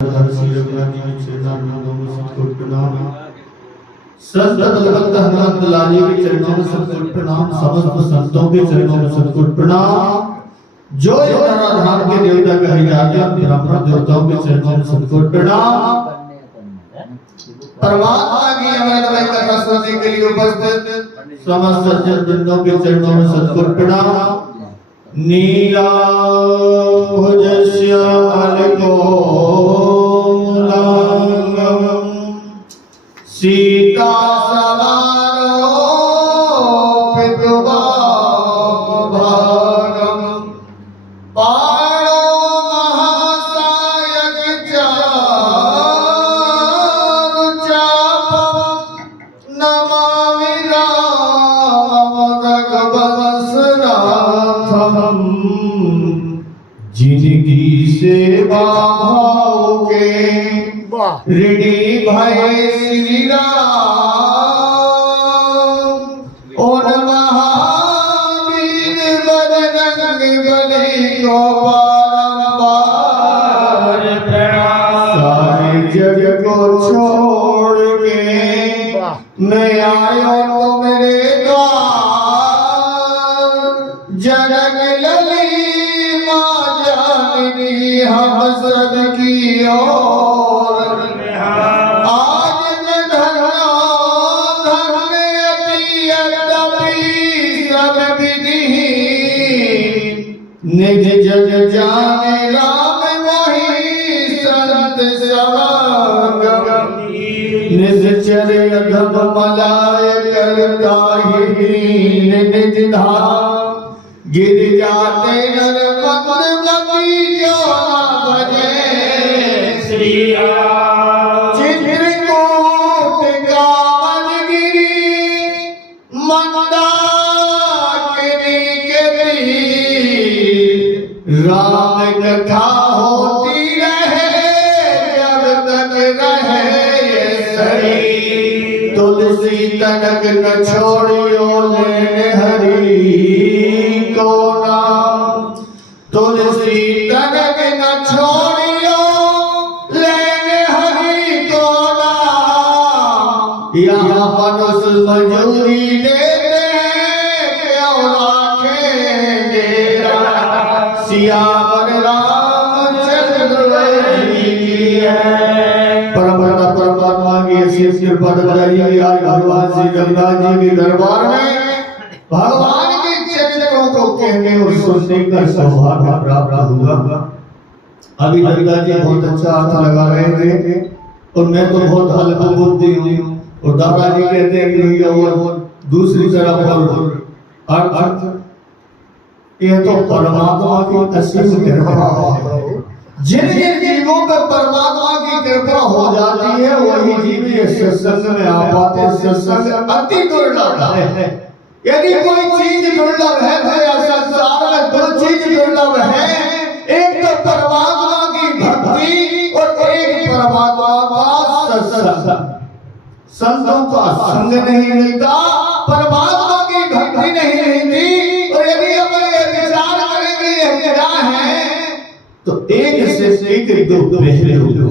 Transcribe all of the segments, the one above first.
प्रणाम समस्त संतों के चरणों में सतकोटि प्रणाम। जो धराधार के देवता कहे जाते हैं ब्रह्म देवताओं के चरणों में सतकोटि प्रणाम। परमात्मा की अमृतमय कथा सुनने के लिए उपस्थित समस्त सज्जन वृंदों के चरणों में सतकोटि प्रणाम। नीलाभुजश्यामलकोमलांगं सीता सवारोपितभागं पाणो महासायक चारुचापं नमामि रामवदगवत्सनाथं। जिनकी सेवा के ऋणी भय श्री राम, उन महावीर बजरंग बली को बारंबार प्रणाम। सारे जग को छोड़ के मैं आया तो मेरे द्वार, जनक लली माँ जानकी हम सब की ओर। आज मैं धन्य सब विधि निज जग जाने राम मोहि संत समागम। निज चरे अधम मलाय करता ही निज धाम, गिर जाते नर मंद कपि जो भजे श्री राम। चित्रकूट कामनगिरी मंदाकिनी के तीर, राम कथा होती रहे जब तक रहे ये शरीर। तुलसी तनक न छोड़ियो लेने हरि को नाम, तुलसी तनक न छोड़ियो लेने हरि को नाम। यहाँ मनुष्य मजूरी देते हैं क्यों राखेंगे राम। सियावर रामचंद्र जी की है। परमात्मा की ऐसी कृपा बताइए आज भगवान श्री जगन्नाथ जी के दरबार में भगवान के चरणों को कहने और सुनने का सौभाग्य प्राप्त हुआ। अभी ललिता जी बहुत अच्छा अर्थ लगा रहे थे और मैं तो बहुत अल्प बुद्धि हूँ, और दादाजी कहते हैं कि भैया वो दूसरी तरफ अर्थ ये तो परमात्मा की असीम कृपा है। जिन जिन जीवों पर परमात्मा की कृपा हो जाती है वही जीव ये सत्संग में आ पाते। सत्संग अति दुर्लभ है। यदि कोई चीज दुर्लभ है तो यह संसार में दो चीज दुर्लभ है, एक तो परमात्मा की भक्ति और एक परमात्मा का सत्संग। संतों का संग नहीं मिलता, परमात्मा की भक्ति नहीं मिलती। और यदि हम विचार करेंगे यह क्या है तो एक से एक दो पहलू।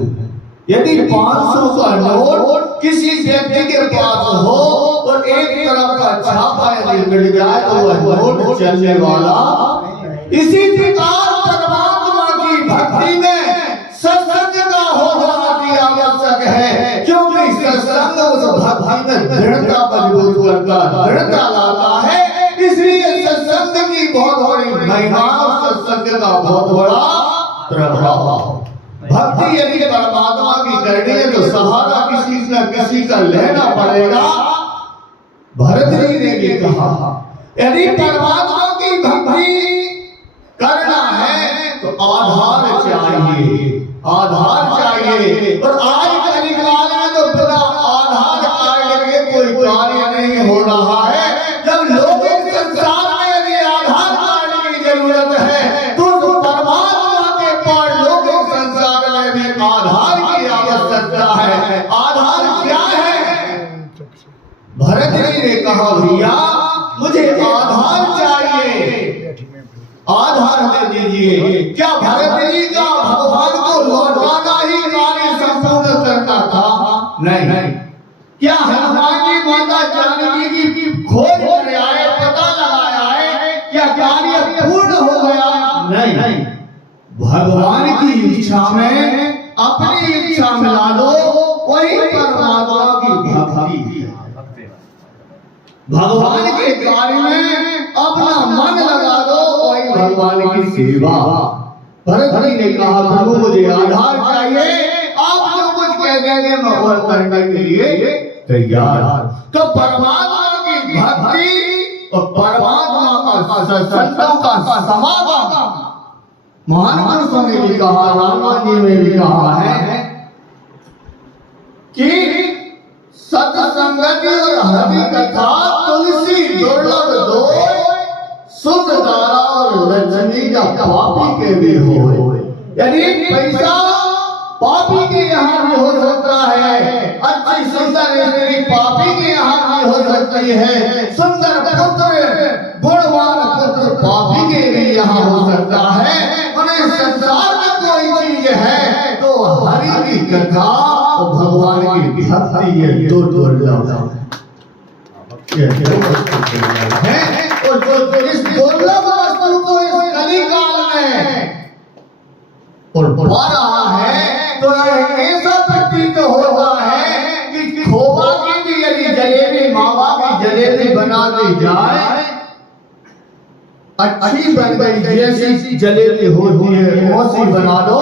यदि 500 का नोट किसी व्यक्ति के पास हो और एक तरफ का छापा यदि मिल जाए तो वह नोट चलने वाला। इसी प्रकार परमात्मा की भक्ति में सत्संग का होना अति आवश्यक है, क्योंकि सत्संग उस भक्ति में दृढ़ता मजबूत करता, दृढ़ता लाता है। इसलिए सत्संग की बहुत बड़ी महिमा, सत्संग का बहुत बड़ा प्रभाव। भक्ति यदि परमात्मा की करनी है तो सहारा किसी न किसी का लेना पड़ेगा। भरत जी ने भी कहा यदि परमात्मा की भक्ति करना है तो आधार चाहिए, आधार चाहिए। और आज कलिकाल में तो बिना आधार कार्ड के कोई कार्य नहीं हो रहा है। जब लोग संसार में यदि आधार कार्ड की जरूरत है तो परमात्मा के पास लोग संसार में भी आधार की आवश्यकता है। आधार क्या है? भरत जी ने कहा भैया मुझे आधार चाहिए, आधार दे दीजिए। क्या भरत जी का भगवान को लौटाना ही नहीं। क्या हनुमान जी माता जानकी की खोज कर आए, पता लगाया है, क्या कार्य पूर्ण हो गया? नहीं। भगवान की इच्छा में अपनी इच्छा मिला दो, वही परमात्मा की भक्ति। भगवान के कार्य में अपना मन लगा दो, वही भगवान की सेवा। भरत जी ने कहा प्रभु मुझे आधार चाहिए, आप जो कुछ कह देंगे मैं वो करने के लिए तैयार। तो परमात्मा की भक्ति और परमात्मा का संतों का समागम महान पुरुषों ने भी कहा, रामायण जी में भी कहा है कि सत्संगति और हरि कथा तुलसी दुर्लभ दो, शुद्ध दारा और लक्ष्मी का पापी के भी हो। यानी पैसा पापी के यहाँ भी हो सकता है, अच्छी सुंदर स्त्री पापी के यहाँ भी हो सकती है, सुंदर पुत्र गुणवान पुत्र पापी के भी यहाँ हो सकता है। उन्हें संसार में कोई चीज है तो हरि की कथा और भगवान की भक्ति, ये दो दुर्लभ है। और जो इस दुर्लभ वस्तु को इस कलिकाल में और पा रहा है तो ऐसा प्रतीत होता है कि खोवा की भी यदि जलेबी, मावा की जलेबी बना दी जाए, अच्छी बन गई जैसी जलेबी होती है वैसी बना दो,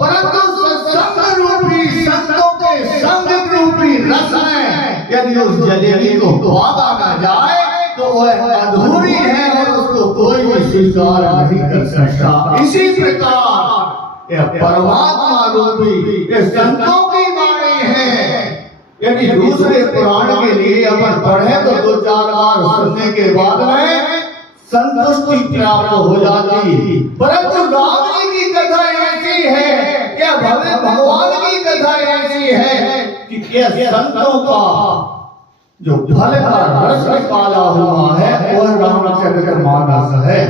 परंतु सत्संग रूपी संतों के संग रूपी रस में यदि उस जलेबी को पावा न जाए तो वह अधूरी है और उसको कोई भी स्वीकार नहीं कर सकता। इसी प्रकार यह परमात्मा रूपी ये संतों की वाणी है। यदि दूसरे पुराण के लिए अपन पढ़े तो 2-4 बार सुनने के बाद में संतुष्टि प्राप्त हो जाती, परंतु राम जी की कथा ऐसी है, क्या भगवान की कथा ऐसी है कि यह संतों का जो फल का रस निकाला हुआ है वह रामचरितमानस है।